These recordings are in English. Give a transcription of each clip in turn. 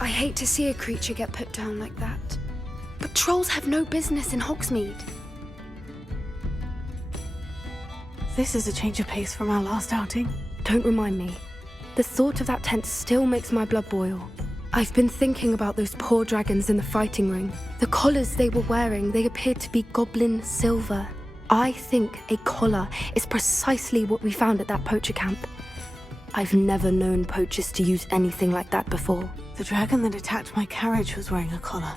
I hate to see a creature get put down like that. But trolls have no business in Hogsmeade. This is a change of pace from our last outing. Don't remind me. The thought of that tent still makes my blood boil. I've been thinking about those poor dragons in the fighting ring. The collars they were wearing, they appeared to be goblin silver. I think a collar is precisely what we found at that poacher camp. I've never known poachers to use anything like that before. The dragon that attacked my carriage was wearing a collar,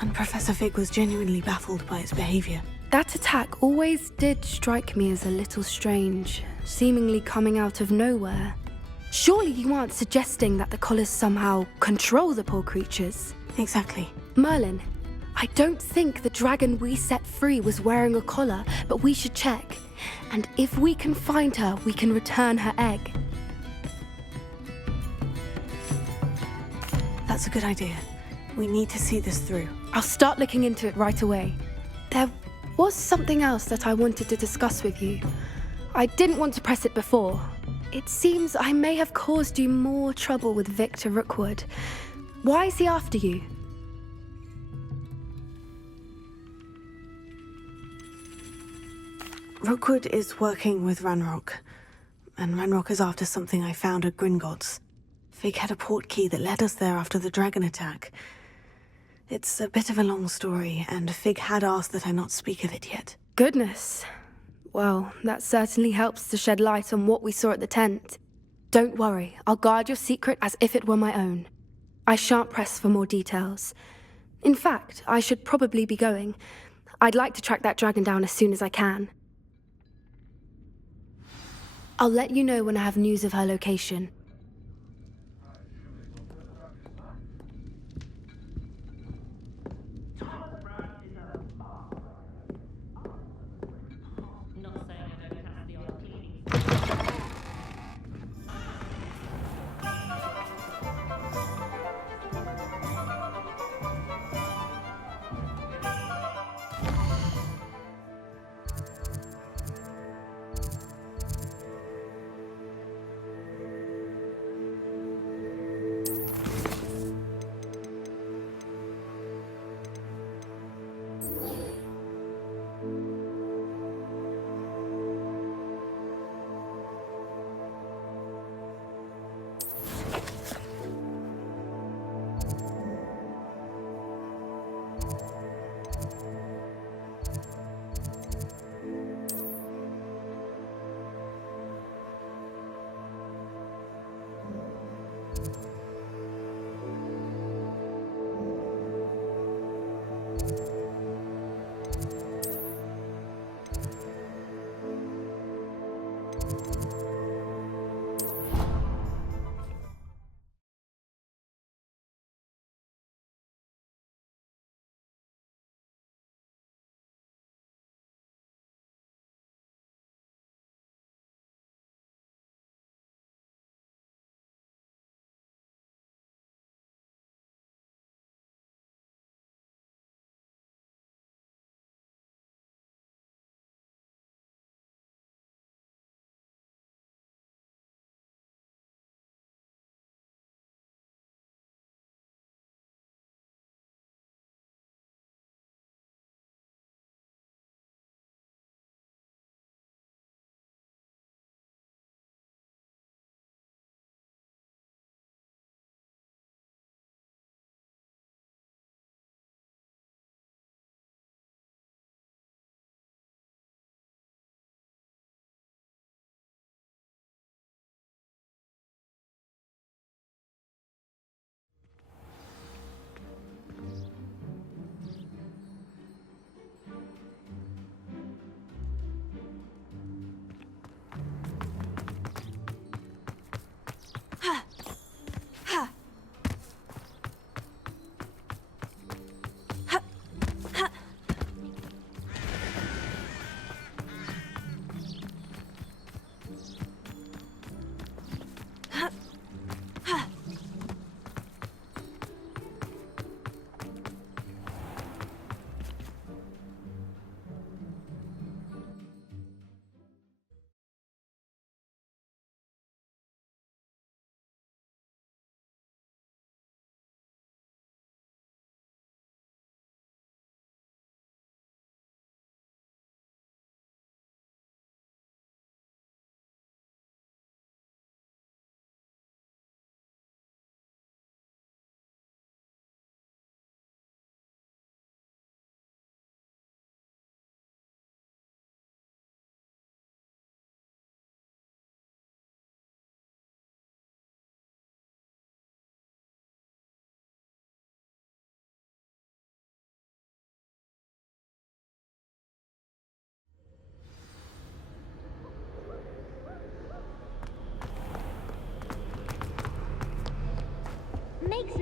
and Professor Fig was genuinely baffled by its behavior. That attack always did strike me as a little strange, seemingly coming out of nowhere. Surely you aren't suggesting that the collars somehow control the poor creatures? Exactly. Merlin, I don't think the dragon we set free was wearing a collar, but we should check. And if we can find her, we can return her egg. That's a good idea. We need to see this through. I'll start looking into it right away. There was something else that I wanted to discuss with you. I didn't want to press it before. It seems I may have caused you more trouble with Victor Rookwood. Why is he after you? Rookwood is working with Ranrock, and Ranrock is after something I found at Gringotts. Fig had a port key that led us there after the dragon attack. It's a bit of a long story, and Fig had asked that I not speak of it yet. Goodness. Well, that certainly helps to shed light on what we saw at the tent. Don't worry, I'll guard your secret as if it were my own. I shan't press for more details. In fact, I should probably be going. I'd like to track that dragon down as soon as I can. I'll let you know when I have news of her location.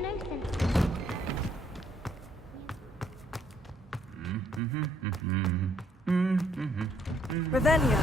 no sense. Revelio.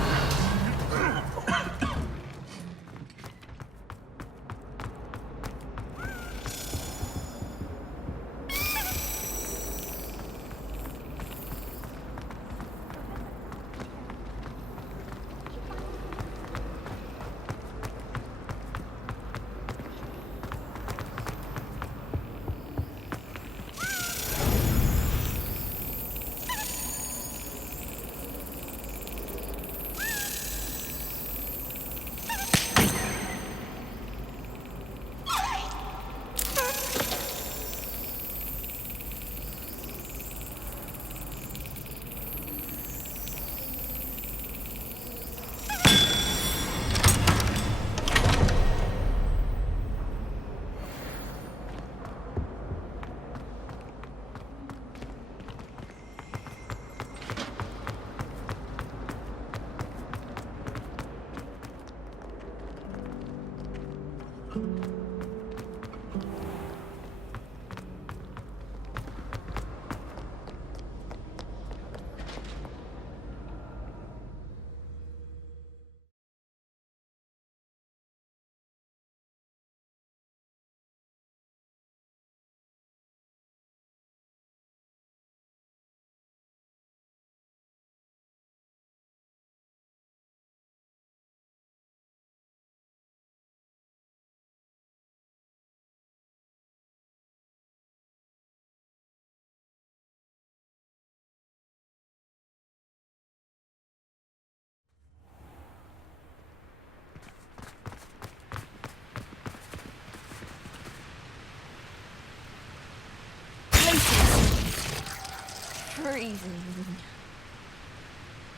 Freezing.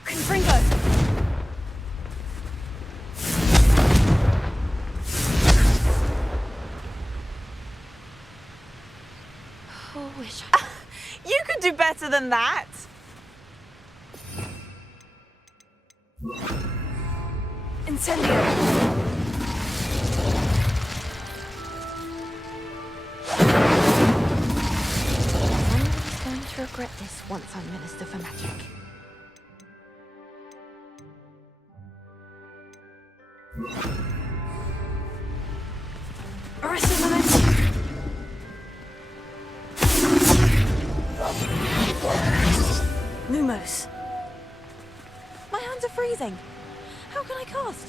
Confringo! Oh, wish I... You could do better than that. Incendio! Somebody's going to regret this once I'm Minister for Magic. Arrested momentum! Lumos! My hands are freezing. How can I cast?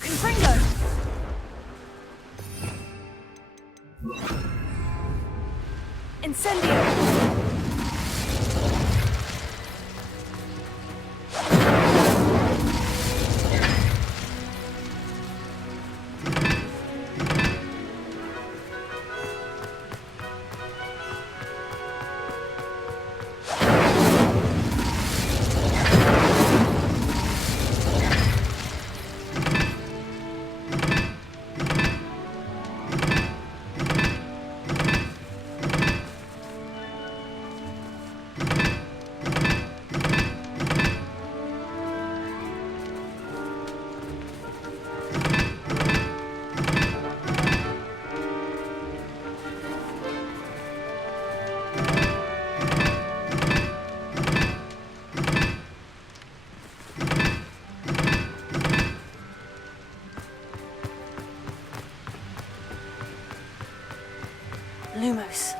Confringo! Incendio! Lumos.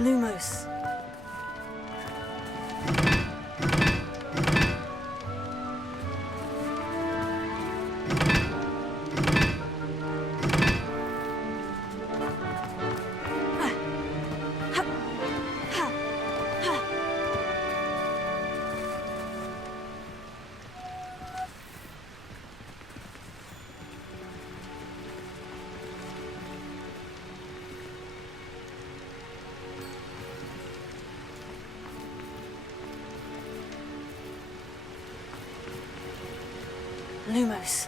Lumos. Lumos.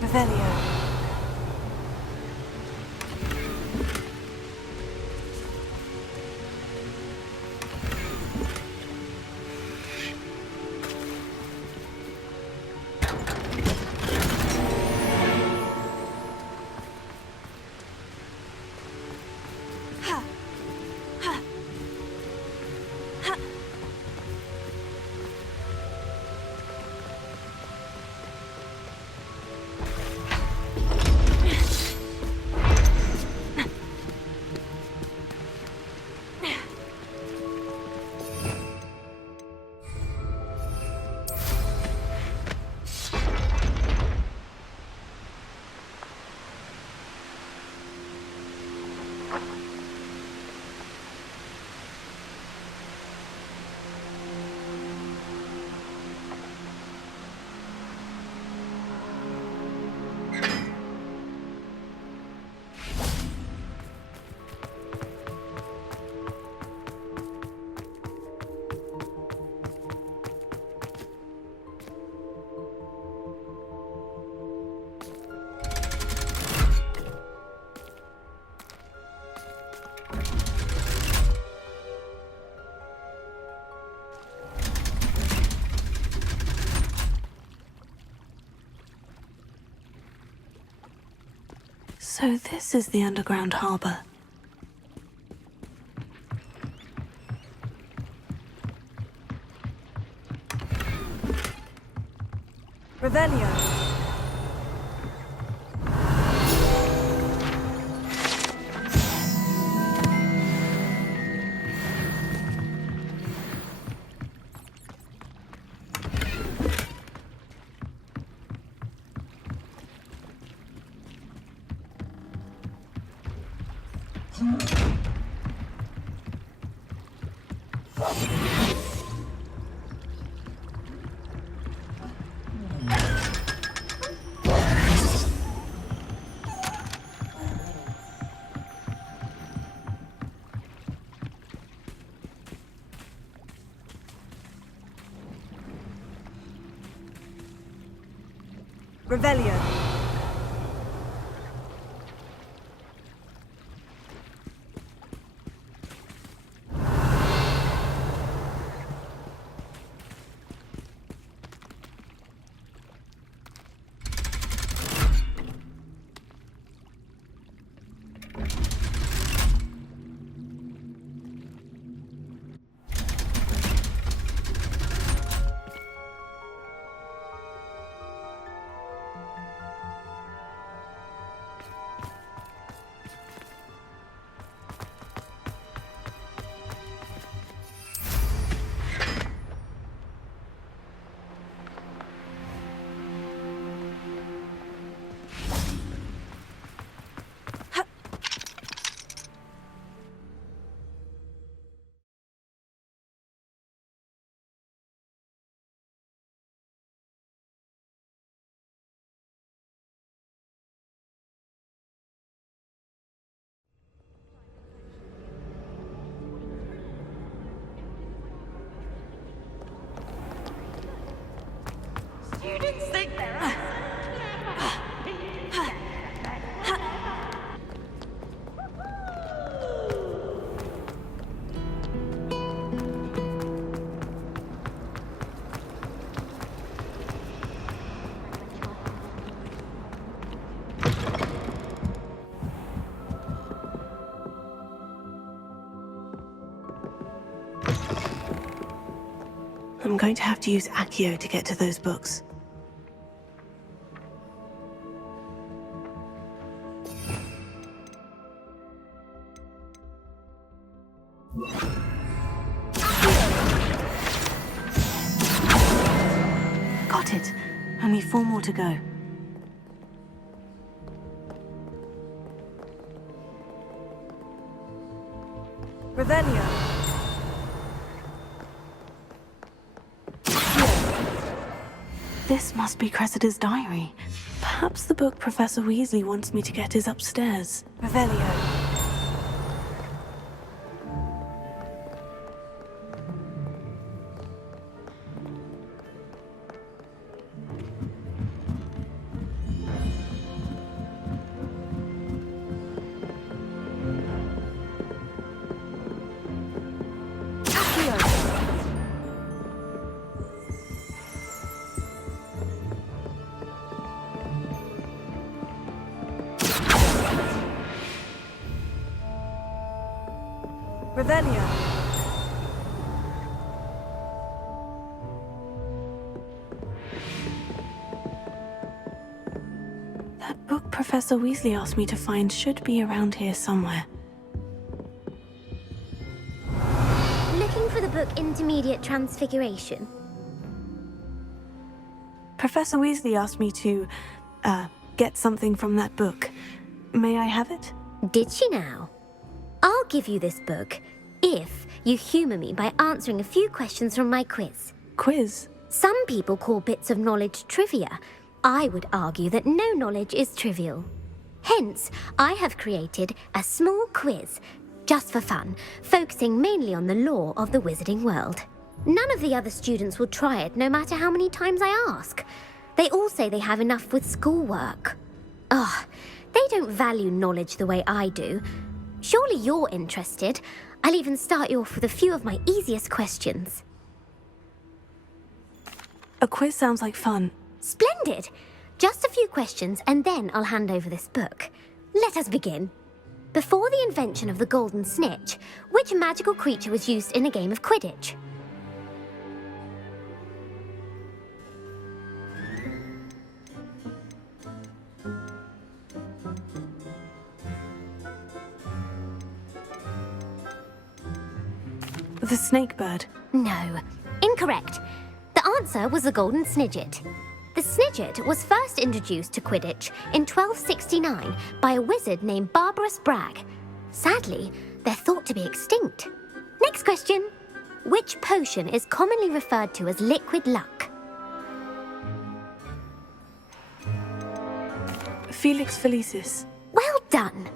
Revelio. So this is the underground harbor. Revelio. Revelio. I'm going to have to use Accio to get to those books. Got it. Only 4 more to go. Revelio. This must be Cressida's diary. Perhaps the book Professor Weasley wants me to get is upstairs. Revelio. Revelio. That book Professor Weasley asked me to find should be around here somewhere. Looking for the book Intermediate Transfiguration. Professor Weasley asked me to, get something from that book. May I have it? Did she now? I'll give you this book if you humour me by answering a few questions from my quiz. Quiz? Some people call bits of knowledge trivia. I would argue that no knowledge is trivial. Hence, I have created a small quiz, just for fun, focusing mainly on the lore of the wizarding world. None of the other students will try it, no matter how many times I ask. They all say they have enough with schoolwork. Ugh, they don't value knowledge the way I do. Surely you're interested. I'll even start you off with a few of my easiest questions. A quiz sounds like fun. Splendid! Just a few questions and then I'll hand over this book. Let us begin. Before the invention of the golden snitch, which magical creature was used in a game of Quidditch? The snake bird. No. Incorrect. The answer was the golden snidget. The snidget was first introduced to Quidditch in 1269 by a wizard named Barbarous Bragg. Sadly, they're thought to be extinct. Next question. Which potion is commonly referred to as liquid luck? Felix Felicis. Well done.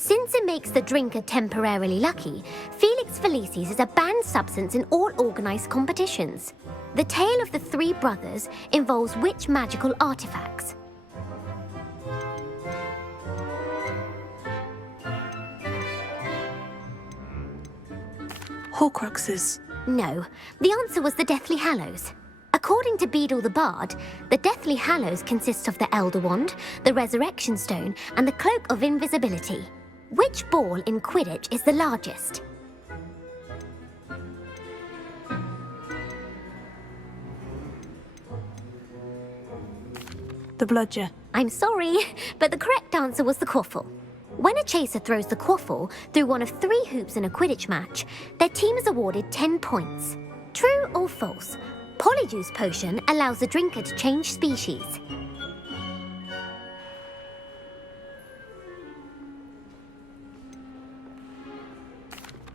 Since it makes the drinker temporarily lucky, Felix Felicis is a banned substance in all organised competitions. The tale of the 3 brothers involves which magical artifacts? Horcruxes. No, the answer was the Deathly Hallows. According to Beadle the Bard, the Deathly Hallows consist of the Elder Wand, the Resurrection Stone, and the Cloak of Invisibility. Which ball in Quidditch is the largest? The bludger. I'm sorry, but the correct answer was the quaffle. When a chaser throws the quaffle through one of 3 hoops in a Quidditch match, their team is awarded 10 points. True or false? Polyjuice potion allows the drinker to change species.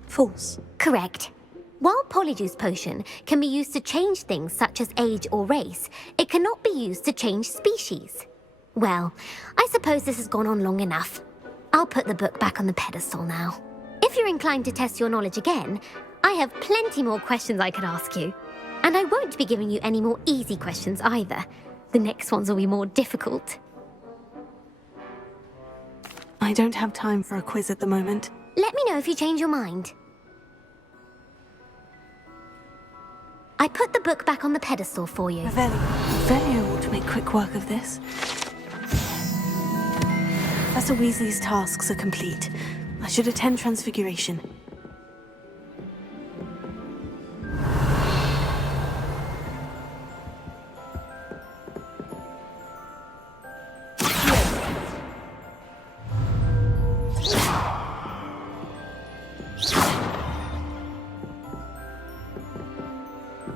False. Correct. While Polyjuice potion can be used to change things such as age or race, it cannot be used to change species. Well, I suppose this has gone on long enough. I'll put the book back on the pedestal now. If you're inclined to test your knowledge again, I have plenty more questions I could ask you. And I won't be giving you any more easy questions either. The next ones will be more difficult. I don't have time for a quiz at the moment. Let me know if you change your mind. I put the book back on the pedestal for you. Revelio ought to make quick work of this. Professor Weasley's tasks are complete. I should attend Transfiguration.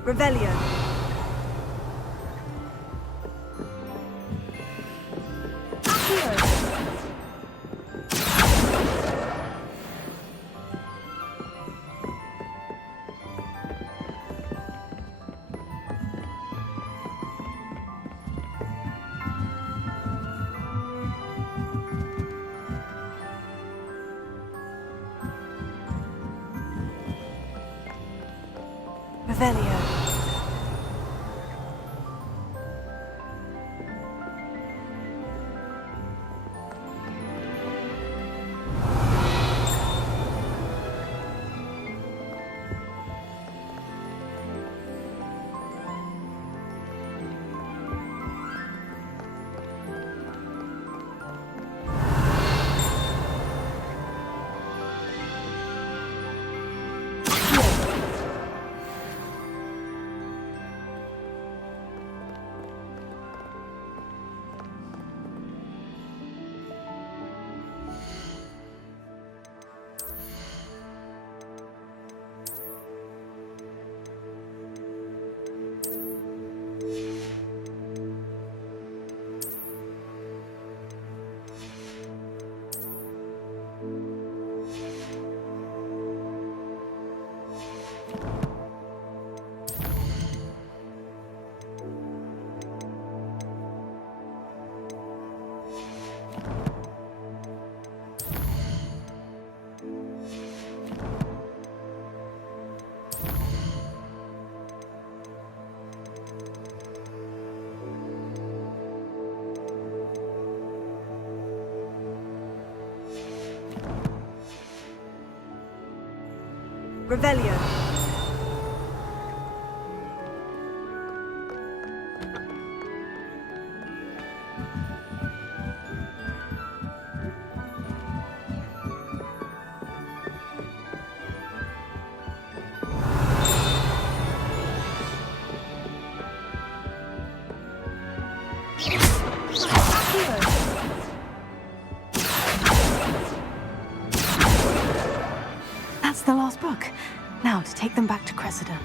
Revelio. Revelio. Revelio. That's the last book. Now to take them back to Cressida.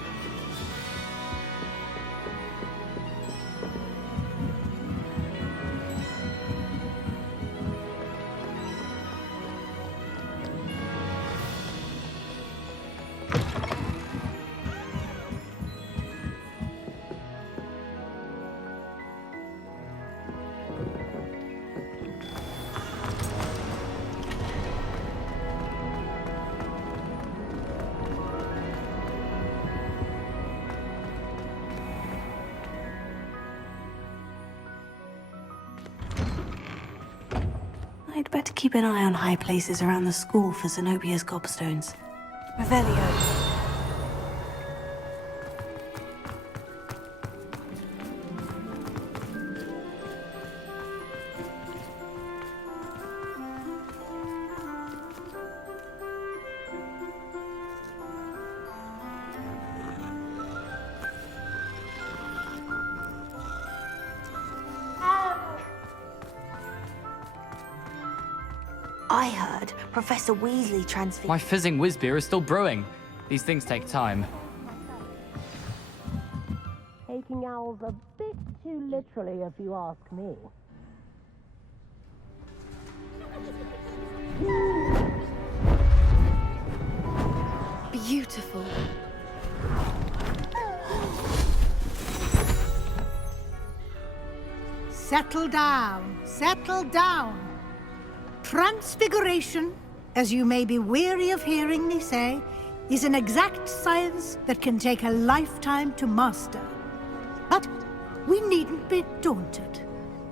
I'd better keep an eye on high places around the school for Zenobia's gobstones. Revelio. I heard Professor Weasley transfigured. My fizzing whiz beer is still brewing. These things take time. Taking owls a bit too literally, if you ask me. Beautiful. Settle down, settle down. Transfiguration, as you may be weary of hearing me say, is an exact science that can take a lifetime to master. But we needn't be daunted.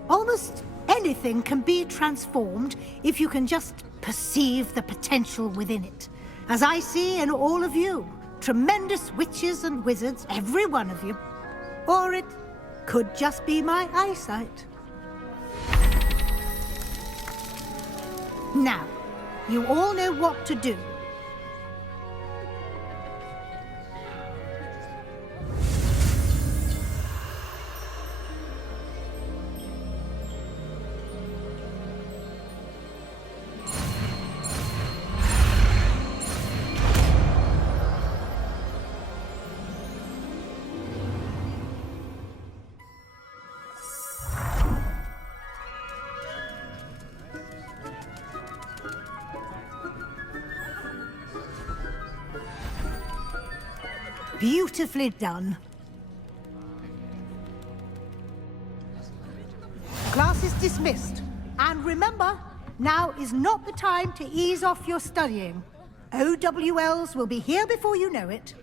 Almost anything can be transformed if you can just perceive the potential within it. As I see in all of you, tremendous witches and wizards, every one of you. Or it could just be my eyesight. Now, you all know what to do. Beautifully done. Class is dismissed. And remember, now is not the time to ease off your studying. OWLs will be here before you know it.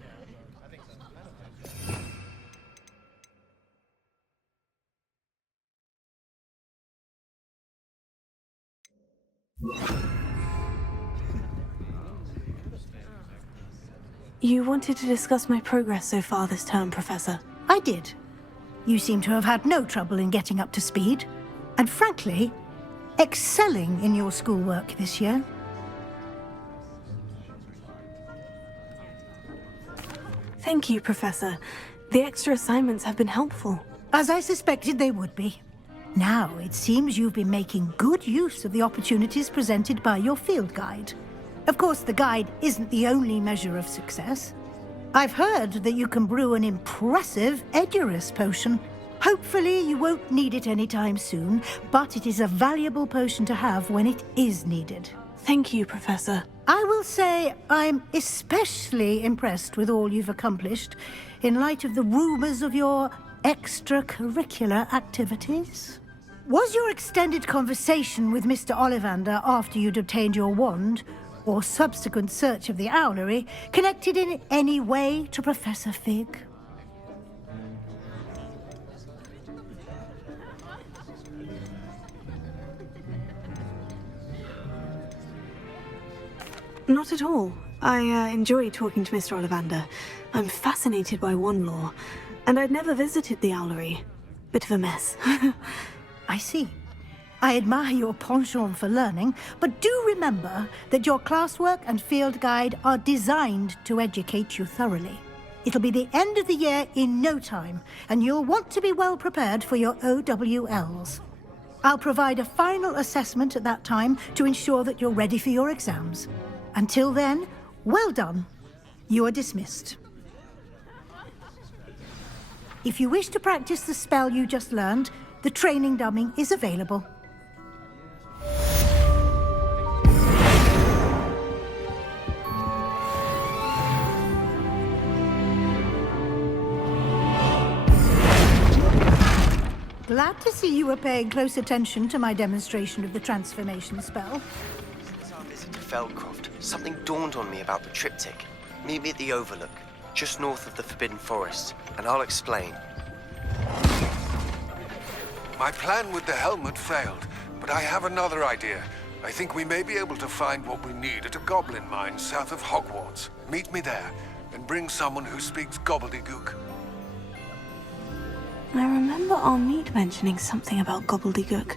You wanted to discuss my progress so far this term, Professor. I did. You seem to have had no trouble in getting up to speed. And frankly, excelling in your schoolwork this year. Thank you, Professor. The extra assignments have been helpful. As I suspected they would be. Now, it seems you've been making good use of the opportunities presented by your field guide. Of course, the guide isn't the only measure of success. I've heard that you can brew an impressive Edurus potion. Hopefully, you won't need it anytime soon, but it is a valuable potion to have when it is needed. Thank you, Professor. I will say I'm especially impressed with all you've accomplished in light of the rumors of your extracurricular activities. Was your extended conversation with Mr. Ollivander after you'd obtained your wand, or subsequent search of the owlery, connected in any way to Professor Fig? Not at all. I enjoy talking to Mr. Ollivander. I'm fascinated by wand lore, and I'd never visited the owlery. Bit of a mess. I see. I admire your penchant for learning, but do remember that your classwork and field guide are designed to educate you thoroughly. It'll be the end of the year in no time, and you'll want to be well prepared for your OWLs. I'll provide a final assessment at that time to ensure that you're ready for your exams. Until then, well done. You are dismissed. If you wish to practice the spell you just learned, the training dummy is available. Glad to see you were paying close attention to my demonstration of the transformation spell. Since our visit to Feldcroft, something dawned on me about the triptych. Meet me at the Overlook, just north of the Forbidden Forest, and I'll explain. My plan with the helmet failed, but I have another idea. I think we may be able to find what we need at a goblin mine south of Hogwarts. Meet me there, and bring someone who speaks gobbledygook. I remember Armid mentioning something about gobbledygook.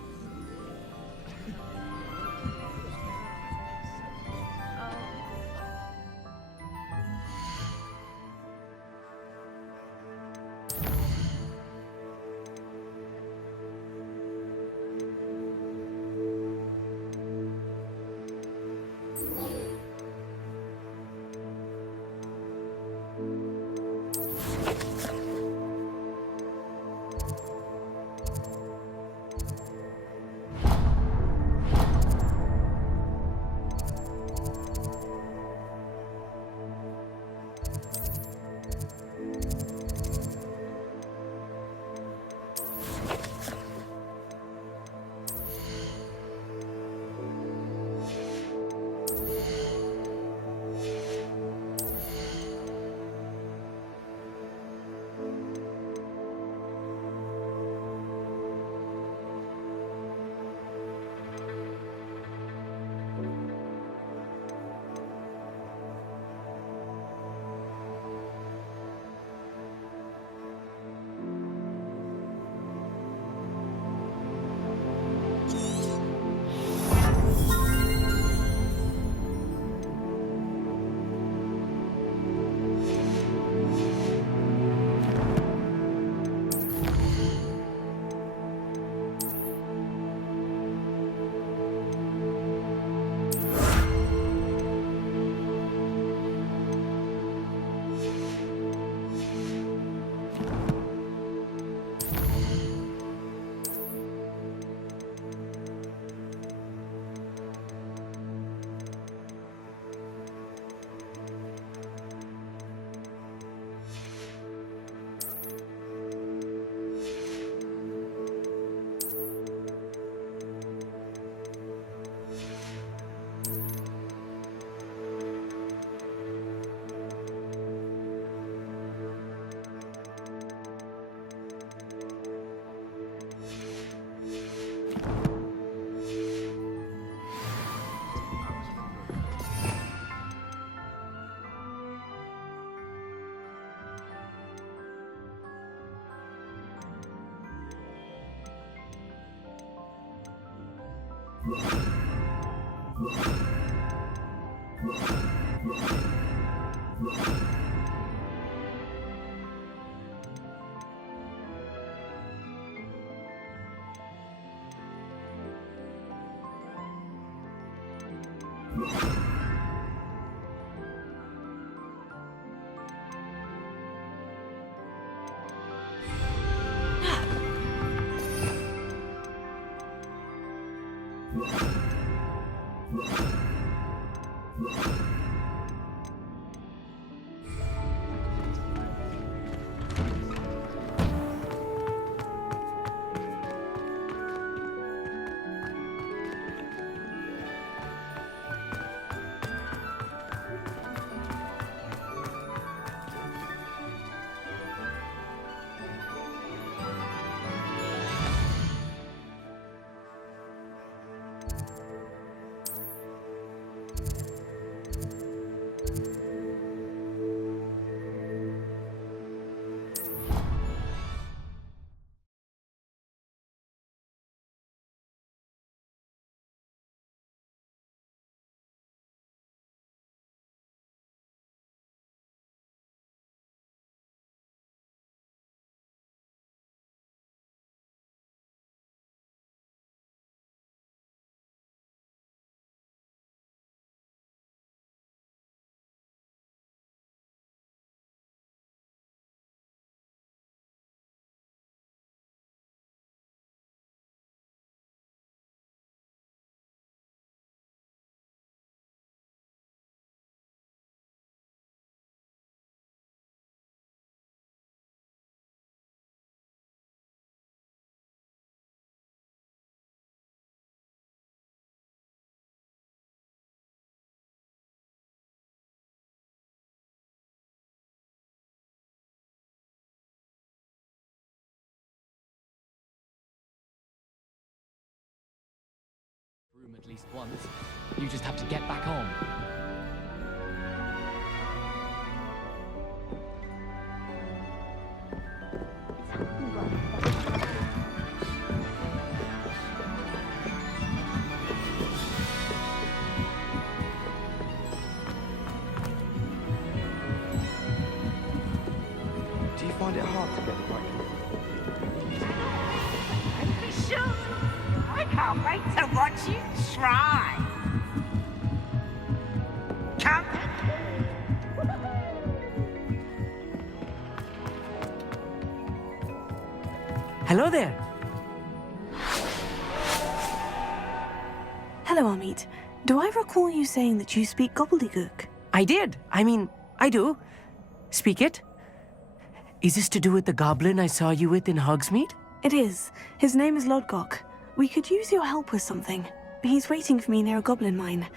Room at least once. You just have to get back on. Do you find it hard to get the right? Sure. I can't wait to watch you try. Come. Hello there. Hello, Amit. Do I recall you saying that you speak gobbledygook? I did. I do. Speak it. Is this to do with the goblin I saw you with in Hogsmeade? It is. His name is Lodgok. We could use your help with something. He's waiting for me near a goblin mine.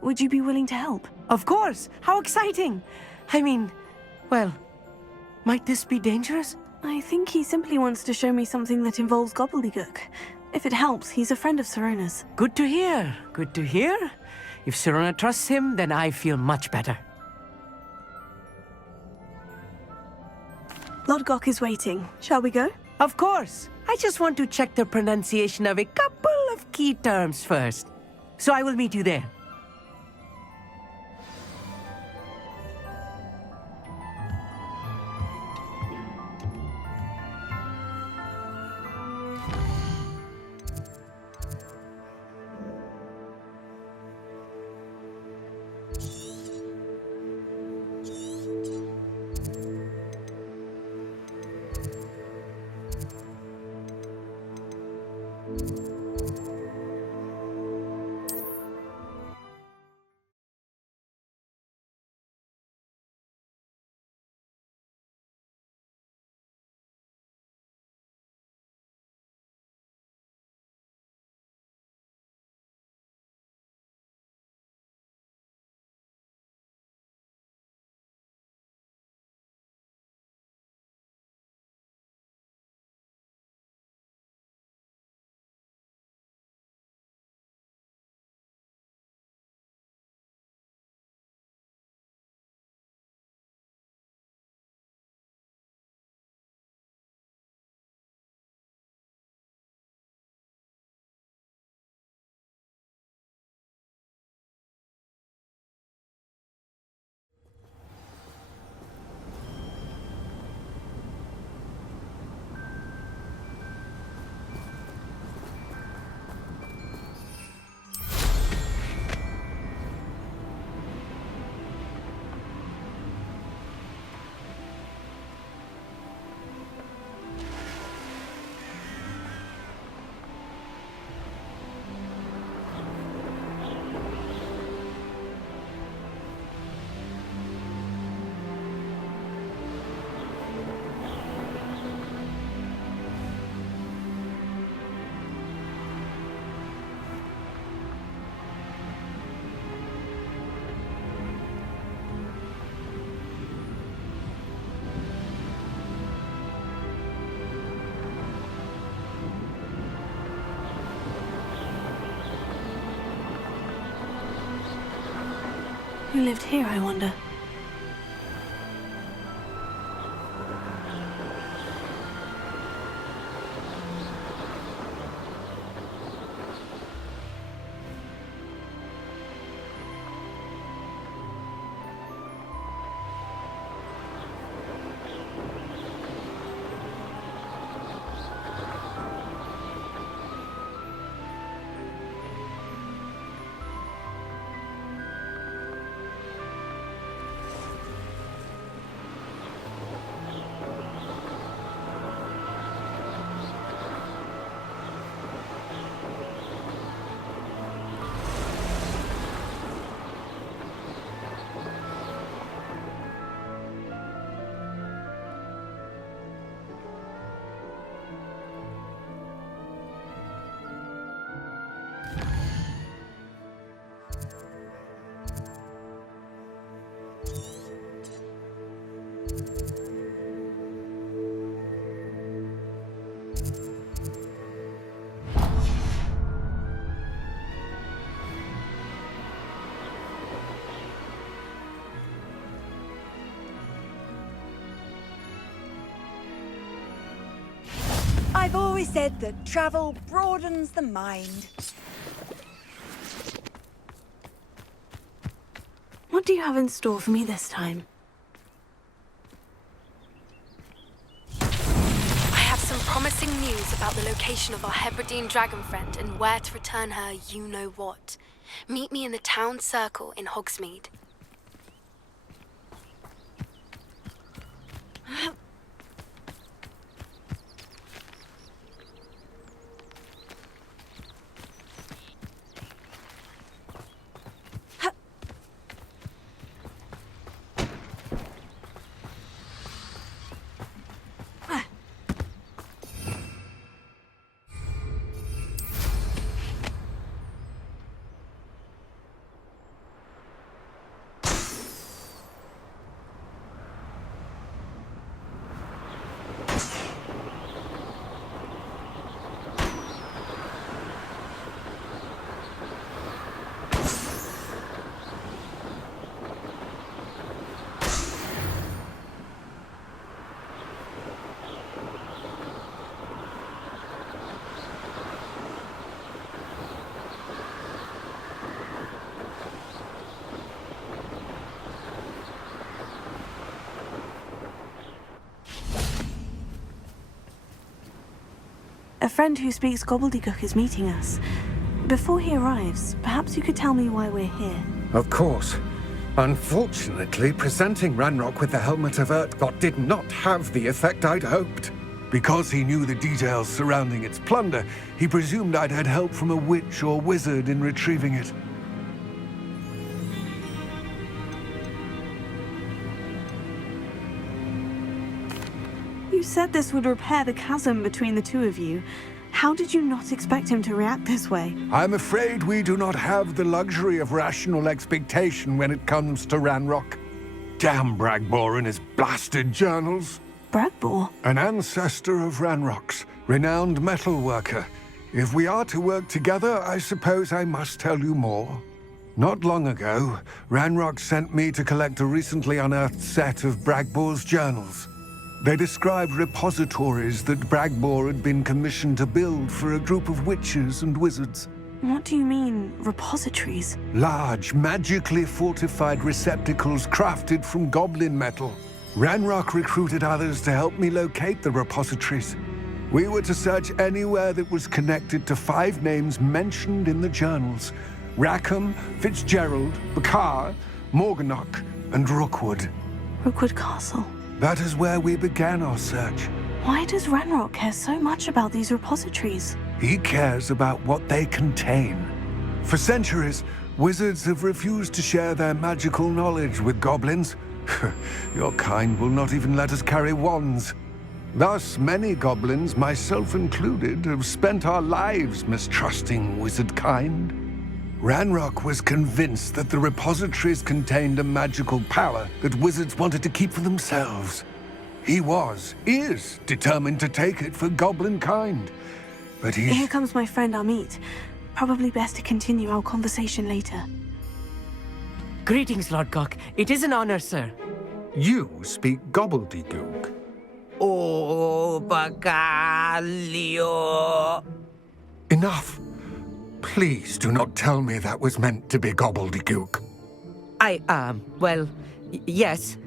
Would you be willing to help? Of course. How exciting. Well, might this be dangerous? I think he simply wants to show me something that involves gobbledygook. If it helps, he's a friend of Sirona's. Good to hear. Good to hear. If Sirona trusts him, then I feel much better. Lodgok is waiting. Shall we go? Of course. I just want to check the pronunciation of a couple of key terms first. So I will meet you there. even lived here, I wonder? I've always said that travel broadens the mind. What do you have in store for me this time? I have some promising news about the location of our Hebridean dragon friend and where to return her you-know-what. Meet me in the town circle in Hogsmeade. A friend who speaks gobbledygook is meeting us. Before he arrives, perhaps you could tell me why we're here. Of course. Unfortunately, presenting Ranrock with the Helmet of Urtkot did not have the effect I'd hoped. Because he knew the details surrounding its plunder, he presumed I'd had help from a witch or wizard in retrieving it. You said this would repair the chasm between the two of you. How did you not expect him to react this way? I'm afraid we do not have the luxury of rational expectation when it comes to Ranrock. Damn Bragbor and his blasted journals. Bragbor? An ancestor of Ranrock's, renowned metal worker. If we are to work together, I suppose I must tell you more. Not long ago, Ranrock sent me to collect a recently unearthed set of Bragbor's journals. They described repositories that Bragbor had been commissioned to build for a group of witches and wizards. What do you mean, repositories? Large, magically fortified receptacles crafted from goblin metal. Ranrock recruited others to help me locate the repositories. We were to search anywhere that was connected to 5 names mentioned in the journals: Rackham, Fitzgerald, Bakar, Morganach, and Rookwood. Rookwood Castle. That is where we began our search. Why does Ranrock care so much about these repositories? He cares about what they contain. For centuries, wizards have refused to share their magical knowledge with goblins. Your kind will not even let us carry wands. Thus, many goblins, myself included, have spent our lives mistrusting wizard kind. Ranrock was convinced that the repositories contained a magical power that wizards wanted to keep for themselves. He is determined to take it for goblin kind. But Here comes my friend Amit. Probably best to continue our conversation later. Greetings, Lord Gok. It is an honor, sir. You speak gobbledygook. Oh, Bacalio. Enough. Please do not tell me that was meant to be gobbledygook. Well, yes.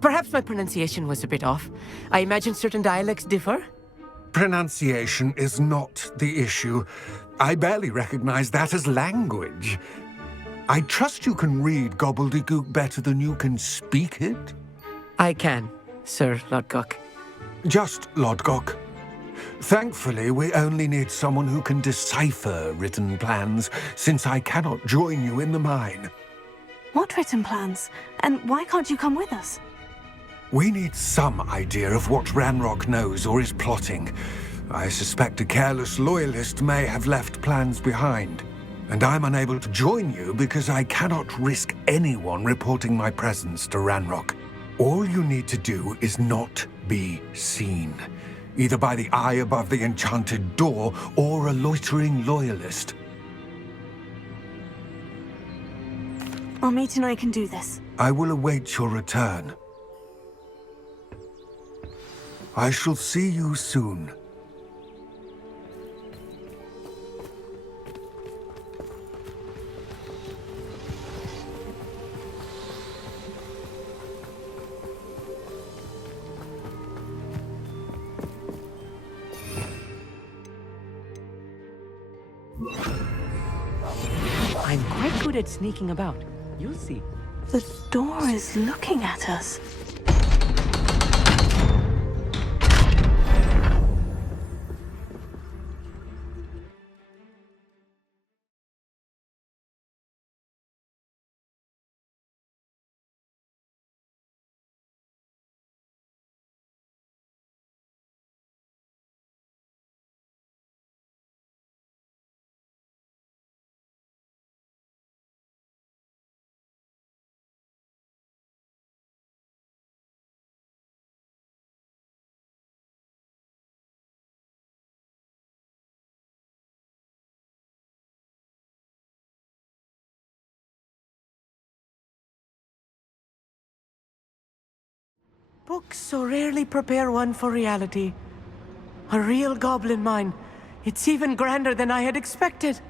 Perhaps my pronunciation was a bit off. I imagine certain dialects differ? Pronunciation is not the issue. I barely recognize that as language. I trust you can read gobbledygook better than you can speak it? I can, Sir Lord Gok. Just Lord Gok. Thankfully, we only need someone who can decipher written plans, since I cannot join you in the mine. What written plans? And why can't you come with us? We need some idea of what Ranrock knows or is plotting. I suspect a careless loyalist may have left plans behind. And I'm unable to join you because I cannot risk anyone reporting my presence to Ranrock. All you need to do is not be seen, either by the eye above the enchanted door or a loitering loyalist. Armit and I can do this. I will await your return. I shall see you soon. I'm quite good at sneaking about. You'll see. The door is looking at us. Books so rarely prepare one for reality. A real goblin mine. It's even grander than I had expected.